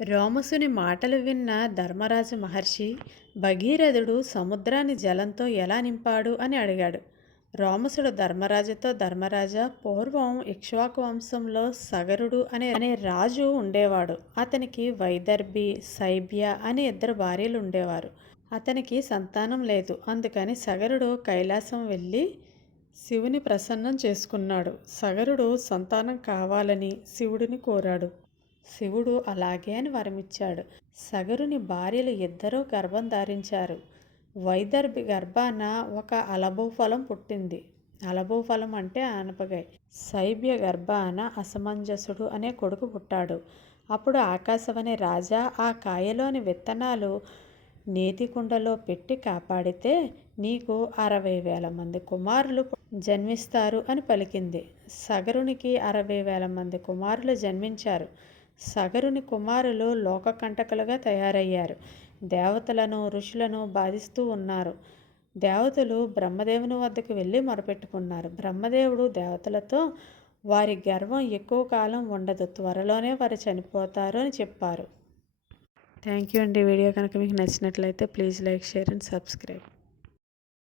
రోమసుని మాటలు విన్న ధర్మరాజు మహర్షి భగీరథుడు సముద్రాన్ని జలంతో ఎలా నింపాడు అని అడిగాడు. రోమసుడు ధర్మరాజుతో, ధర్మరాజా, పూర్వం ఇక్ష్వాకు వంశంలో సగరుడు అనే రాజు ఉండేవాడు. అతనికి వైదర్భి, శైబ్య అనే ఇద్దరు భార్యలు ఉండేవారు. అతనికి సంతానం లేదు. అందుకని సగరుడు కైలాసం వెళ్ళి శివుని ప్రసన్నం చేసుకున్నాడు. సగరుడు సంతానం కావాలని శివుడిని కోరాడు. శివుడు అలాగే అని వరమిచ్చాడు. సగరుని భార్యలు ఇద్దరూ గర్భం ధారించారు. వైదర్భి గర్భాన ఒక అలబోఫలం పుట్టింది. అలబోఫలం అంటే ఆనపకాయ. శైబ్య గర్భాన అసమంజసుడు అనే కొడుకు పుట్టాడు. అప్పుడు ఆకాశవని రాజా ఆ కాయలోని విత్తనాలు నేతి కుండలో పెట్టి కాపాడితే నీకు 60,000 మంది కుమారులు జన్మిస్తారు అని పలికింది. సగరునికి 60,000 మంది కుమారులు జన్మించారు. సగరుని కుమారులు లోకకంటకులుగా తయారయ్యారు. దేవతలను, ఋషులను బాధిస్తూ ఉన్నారు. దేవతలు బ్రహ్మదేవుని వద్దకు వెళ్ళి మొరపెట్టుకున్నారు. బ్రహ్మదేవుడు దేవతలతో వారి గర్వం ఎక్కువ కాలం ఉండదు, త్వరలోనే వారు చనిపోతారు అని చెప్పారు. థ్యాంక్ యూ అండి. వీడియో కనుక మీకు నచ్చినట్లయితే please like, share and subscribe.